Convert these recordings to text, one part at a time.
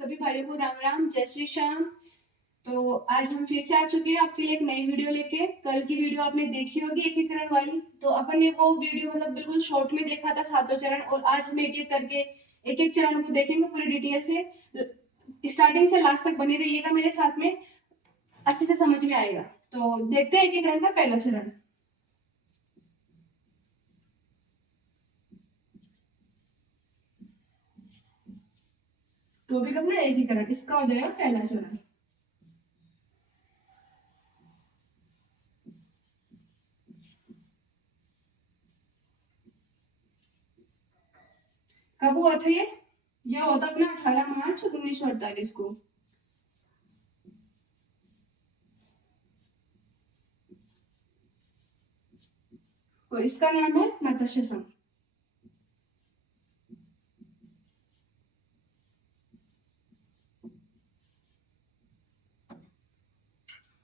सभी भाइयों को राम राम, जय श्री श्याम। तो आज हम फिर से आ चुके हैं आपके लिए एक नई वीडियो लेके। कल की वीडियो आपने देखी होगी एकीकरण वाली, तो अपन ने वो वीडियो मतलब बिल्कुल शॉर्ट में देखा था सातों चरण, और आज हम एक एक करके एक एक चरण को देखेंगे पूरी डिटेल से। स्टार्टिंग से लास्ट तक बने रहिएगा मेरे साथ में, अच्छे से समझ में आएगा। तो देखते हैं एकीकरण का पहला चरण। टॉपिक अपना एकीकरण, इसका हो जाएगा पहला चरण। कब हुआ था ये? यह होता अपना 18 मार्च 1948 को। और इसका नाम है मत्स्य संघ।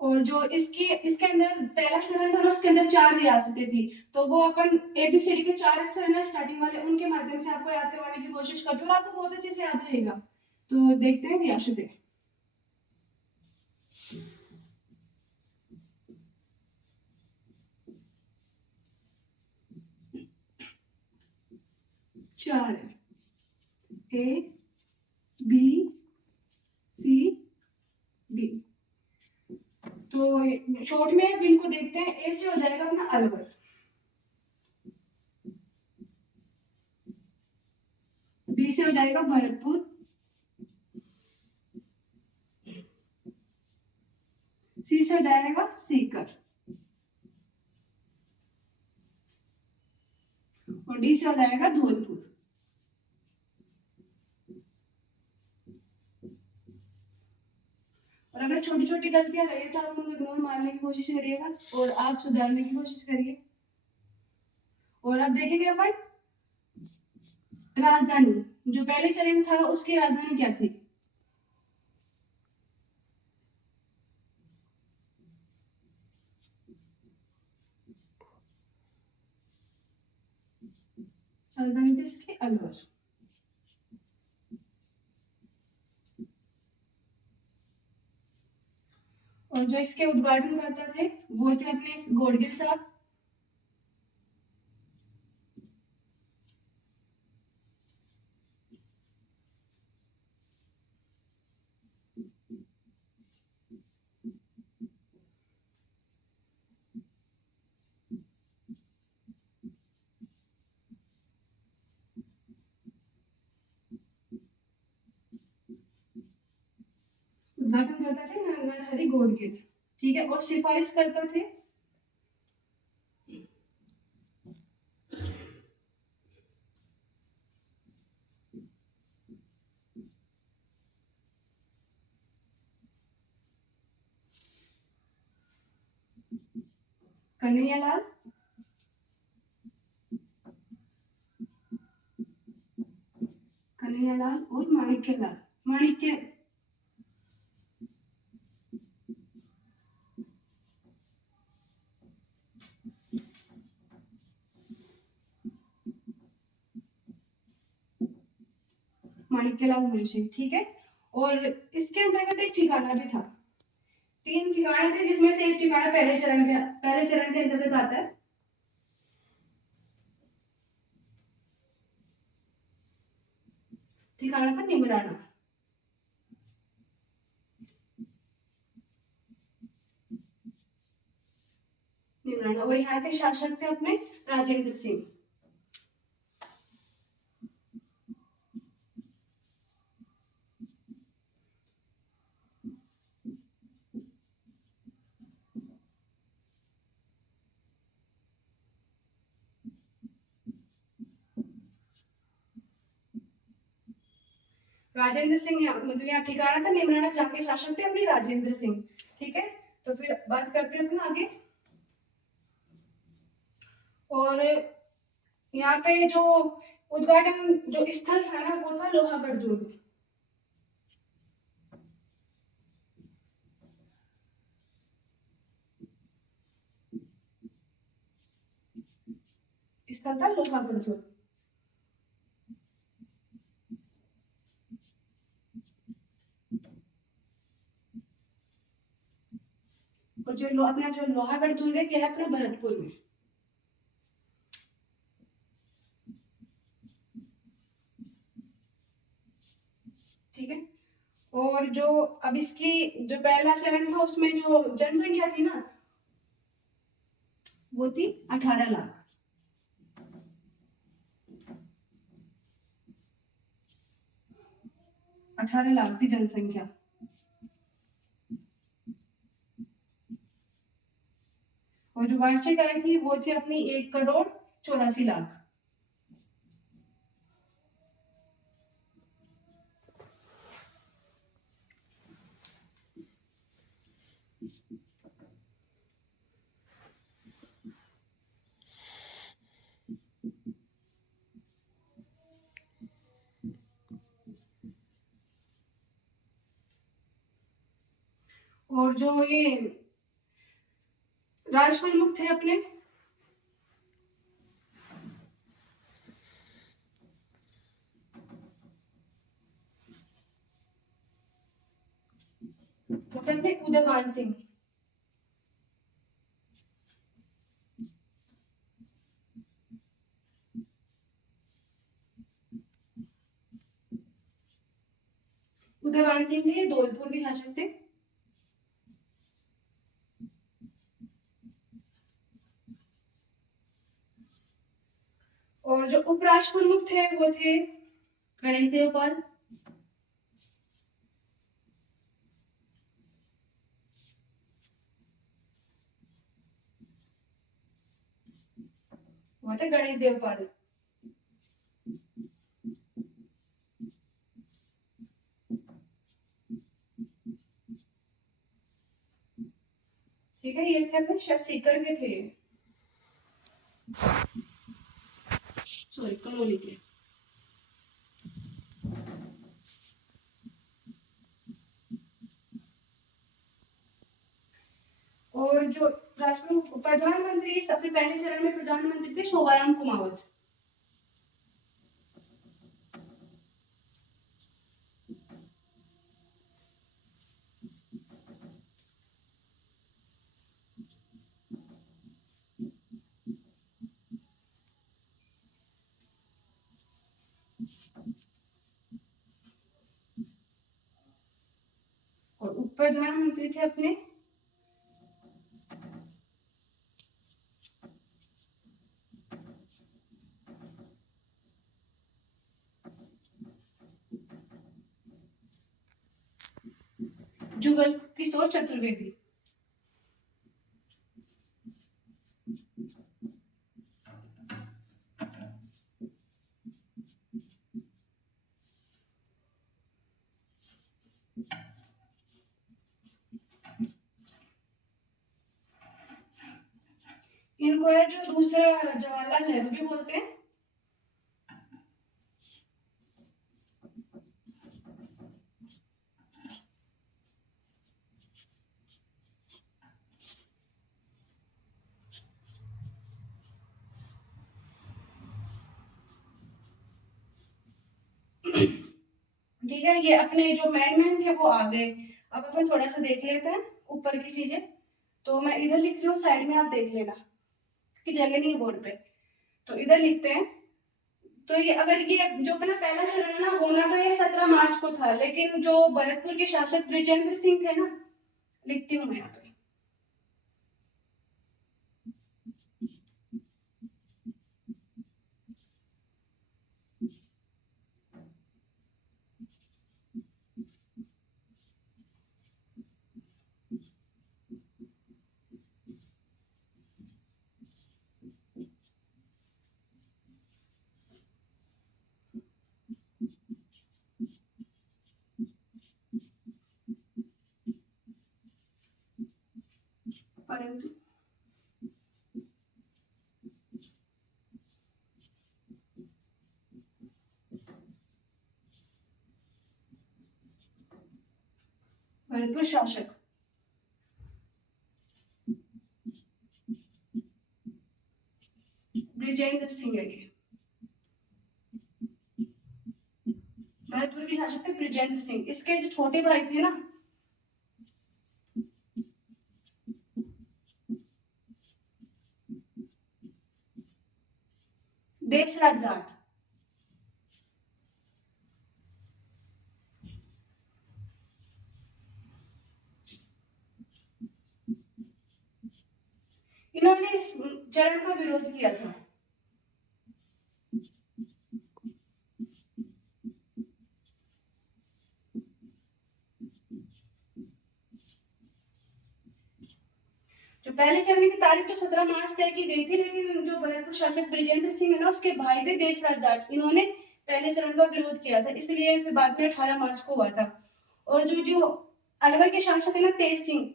और जो इसके अंदर पहला चरण था ना, उसके अंदर 4 रियासतें थी। तो वो अपन एबीसीडी के 4 अक्षर है ना स्टार्टिंग वाले, उनके माध्यम से आपको याद करवाने की कोशिश करती हूँ और आपको बहुत अच्छे से याद रहेगा। तो देखते हैं रियासतें। चार है, ए बी सी डी। तो शॉर्ट में अब इनको देखते हैं। ए से हो जाएगा अपना अलवर, बी से हो जाएगा भरतपुर, सी से हो जाएगा सीकर, और डी से हो जाएगा धौलपुर। और अगर छोटी छोटी गलतियां रही तो आप उनको इग्नोर मारने की कोशिश करिएगा और आप सुधारने की कोशिश करिए। और अब देखेंगे अपन राजधानी। जो पहले चरण था उसकी राजधानी क्या थी? राजधानी थी इसकी अलवर। और जो इसके उद्घाटन करता थे वो थे अपने गोडगिल साहब। उद्घाटन करता थे नरहरि गोडगिल, ठीक है। और सिफारिश करता थे कन्हैयालाल, कन्हैयालाल और माणिक्यलाल। माणिक्य माणिक्यलाल मुंशी, ठीक है। और इसके अंतर्गत एक ठिकाना भी था। 3 ठिकाने थे जिसमें से एक ठिकाना पहले चरण के अंतर्गत आता है। ठिकाना था निमराना। निमराना। और यहाँ के शासक थे अपने राजेंद्र सिंह। राजेंद्र सिंह मतलब यहाँ ठिकाना था निमराना, जहाँ के शासक थे अपने राजेंद्र सिंह, ठीक है। तो फिर बात करते हैं अपना आगे। और यहाँ पे जो उद्घाटन जो स्थल था ना वो था लोहागढ़ दुर्ग। स्थल था लोहागढ़ दुर्ग। जो अपना जो लोहागढ़ दुर्ग है क्या है अपना भरतपुर में। ठीक है। और जो अब इसकी जो पहला चरण था उसमें जो जनसंख्या थी ना वो थी 18 लाख। 18 लाख थी जनसंख्या। और जो वार्षिक आय थी वो थी अपनी 1 करोड़ 84 लाख। और जो ये राज प्रमुख थे अपने वो थे अपने उदयभान सिंह। उदयभान सिंह थे, धौलपुर के शासक थे। और जो उपराष्ट्र प्रमुख थे वो थे गणेश देवपाल। वो थे गणेश देवपाल। ठीक है, ये थे अपने सीकर के थे, सॉरी करौली के। और जो राष्ट्र प्रधानमंत्री अपने पहले चरण में प्रधानमंत्री थे शोभाराम कुमावत। और उप प्रधानमंत्री थे अपने जुगल किशोर चतुर्वेदी। इनको है जो दूसरा जवाहरलाल नेहरू भी बोलते हैं। ठीक है, ये अपने जो मैन थे वो आ गए। अब अपन थोड़ा सा देख लेते हैं ऊपर की चीजें। तो मैं इधर लिख रही हूँ, साइड में आप देख लेना कि जगह नहीं है बोर्ड पे। तो इधर लिखते हैं। तो ये अगर ये जो अपना पहला चरण है ना होना तो ये 17 मार्च को था, लेकिन जो भरतपुर के शासक बृजेंद्र सिंह थे ना, लिखती हूँ मैं यहाँ पे। परंतु भरतपुर शासक बृजेंद्र सिंह है ये। भरतपुर के शासक थे बृजेंद्र सिंह। इसके जो छोटे भाई थे ना देशराज जाट। इन्होंने इस चरण का विरोध किया था। जो पहले चरण की तारीख तो 17 मार्च तय की गई थी, लेकिन जो भरतपुर शासक ब्रिजेंद्र सिंह है ना, उसके भाई थे देशराज जाट, इन्होंने पहले चरण का विरोध किया था, इसलिए फिर बाद में 18 मार्च को हुआ था। और जो जो अलवर के शासक है ना, तेज सिंह,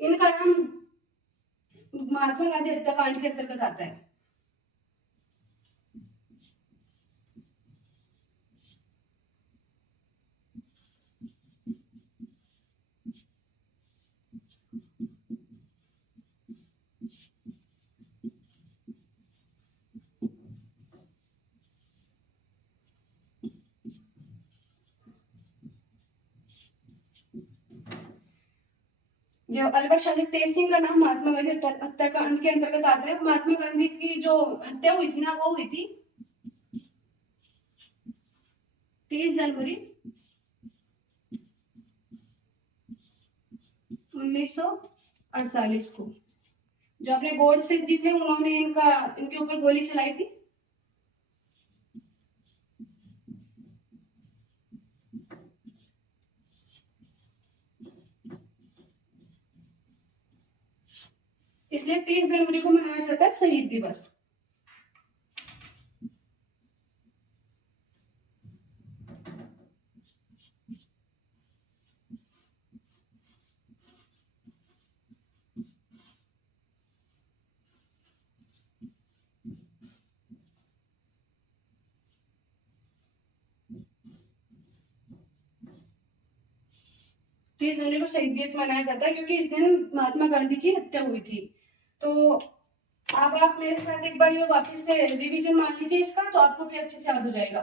इनका नाम महात्मा गांधी हत्याकांड के अंतर्गत आता है। जो अलवर शासक तेज सिंह का नाम महात्मा गांधी हत्याकांड के अंतर्गत आता है। महात्मा गांधी की जो हत्या हुई थी ना, वो हुई थी 30 जनवरी 1948 को। जो अपने गोडसे जी थे, उन्होंने इनके ऊपर गोली चलाई थी। इसलिए 30 जनवरी को मनाया जाता है शहीद दिवस। तीस जनवरी को शहीद दिवस मनाया जाता है, क्योंकि इस दिन महात्मा गांधी की हत्या हुई थी। तो अब आप मेरे साथ एक बार ये वापस से रिवीजन मान लीजिए इसका, तो आपको भी अच्छे से याद हो जाएगा।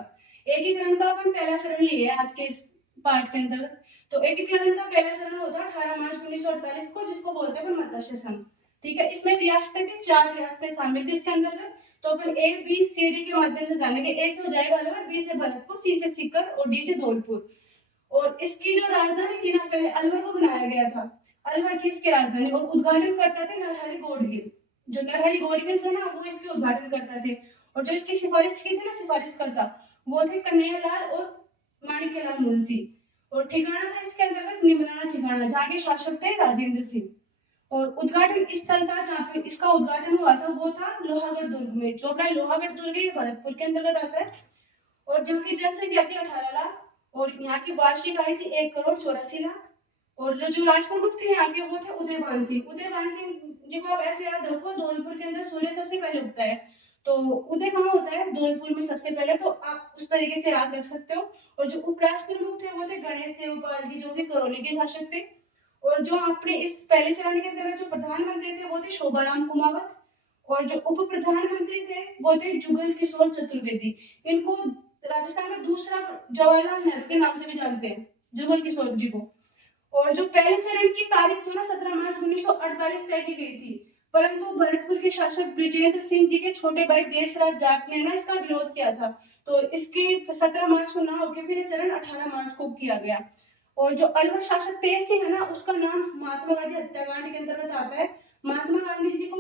एकीकरण का अपन पहला चरण लिए आज के इस पार्ट के अंदर। तो एकीकरण का पहला चरण होता है 18 मार्च 1948 को, जिसको बोलते हैं मत्स्य संघ। ठीक है, इसमें रियासतें थी, 4 रियासतें शामिल थी इसके अंदर। तो अपन ए बी सी डी के माध्यम से जानेंगे। ए से हो जाएगा अलवर, बी से भरतपुर, सी से सीकर और डी से धौलपुर। और इसकी जो राजधानी थी ना, पहले अलवर को बनाया गया था। अलवर थी इसकी राजधानी, और उद्घाटन करता थे नरहरि गौडगिल। जो नरहरि गौडगिल थे ना, वो इसके उद्घाटन करता थे। और जो इसकी सिफारिश की थी ना, सिफारिश करता, वो थे कन्हैयालाल और माणिक्यलाल मुंशी। और ठिकाना था इसके अंतर्गत निमराना ठिकाना, जहाँ के शासक थे राजेंद्र सिंह। और उद्घाटन स्थल था जहाँ पे इसका उद्घाटन हुआ था, वो था लोहागढ़ दुर्ग में। जो अपना लोहागढ़ दुर्ग है, भरतपुर के अंतर्गत आता है। और जहाँ की जनसंख्या थी 18 लाख, और यहाँ की वार्षिक आय थी 1,84,00,000। और जो राजप्रमुख थे यहाँ के, वो थे उदयभान सिंह। उदयभान सिंह जी को आप ऐसे याद रखो, धौलपुर के अंदर सूर्य सबसे पहले उगता है। तो उदय कहाँ होता है? धौलपुर में सबसे पहले। तो आप उस तरीके से याद रख सकते हो। और जो उपराष्ट्र प्रमुख थे, वो थे गणेश देवपाल जी, जो कि करौली के शासक थे। और जो अपने इस पहले चरण के अंतर्गत जो प्रधानमंत्री थे, वो थे शोभाराम कुमावत। और जो उप प्रधानमंत्री थे, वो थे जुगल किशोर चतुर्वेदी। इनको राजस्थान का दूसरा जवाहरलाल नेहरू के नाम से भी जानते हैं, जुगल किशोर जी को। और जो पहले चरण की तारीख जो ना 17 मार्च 1948 तय की गई थी, परंतु भरतपुर के शासक ब्रिजेंद्र सिंह जी के छोटे भाई देशराज जाट ने ना इसका विरोध किया था। तो इसकी 17 मार्च को ना होकर फिर चरण 18 मार्च को किया गया। और जो अलवर शासक तेज सिंह है ना, उसका नाम महात्मा गांधी हत्याकांड के अंतर्गत आता है। महात्मा गांधी जी को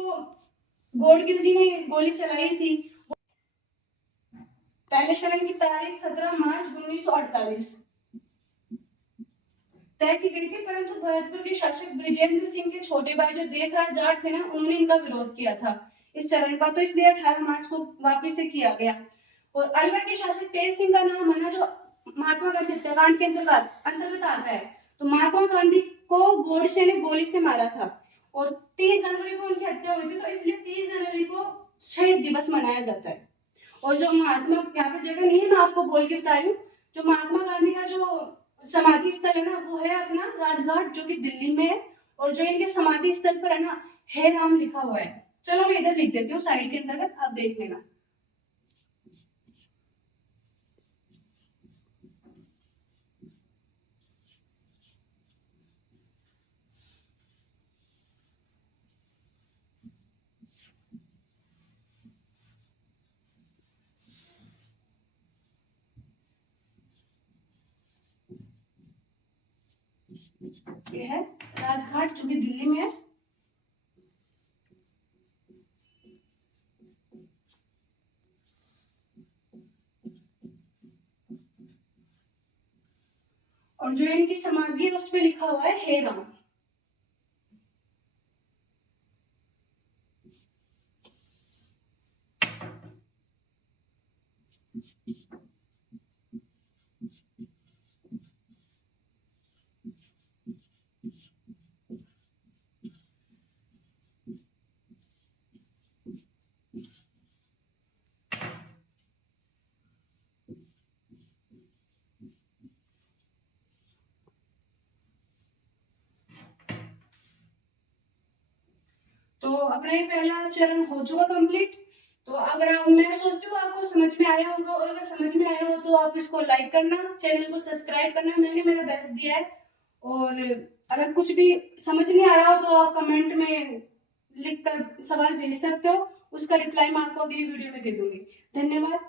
गोडगिल जी ने गोली चलाई थी। पहले चरण की तारीख 17 मार्च 1948 तय की गई थी, परंतु भरतपुर के शासक ब्रिजेंद्र सिंह के छोटे भाई जो देशराज जाट थे ना, उन्होंने इनका विरोध किया था इस चरण का। तो इसलिए 18 मार्च को वापिस से किया गया। और अलवर के शासक तेज सिंह का नाम है ना, जो महात्मा गांधी हत्याकांड के अंतर्गत आता है। तो महात्मा गांधी को गोडसे ने गोली से मारा था, और 30 जनवरी को उनकी हत्या हुई थी। तो इसलिए 30 जनवरी को शहीद दिवस मनाया जाता है। और जो महात्मा, यहाँ पे जगह नहीं है, मैं आपको बोल के बता रही हूँ। जो महात्मा गांधी का जो समाधि स्थल है ना, वो है अपना राजघाट, जो कि दिल्ली में है। और जो इनके समाधि स्थल पर है ना, हे राम लिखा हुआ है। चलो मैं इधर लिख देती हूँ साइड के अंतर्गत, आप देख लेना। ये है राजघाट जो कि दिल्ली में है। और जो इनकी समाधि है उस पे लिखा हुआ है हे राम। तो अपना ये पहला चरण हो चुका कंप्लीट। तो अगर आप, मैं सोचती हूँ आपको समझ में आया होगा, और अगर समझ में आया हो तो आप इसको लाइक करना, चैनल को सब्सक्राइब करना, मैंने मेरा बेस्ट दिया है। और अगर कुछ भी समझ नहीं आ रहा हो तो आप कमेंट में लिख कर सवाल भेज सकते हो, उसका रिप्लाई मैं आपको अगली वीडियो में दे दूंगी। धन्यवाद।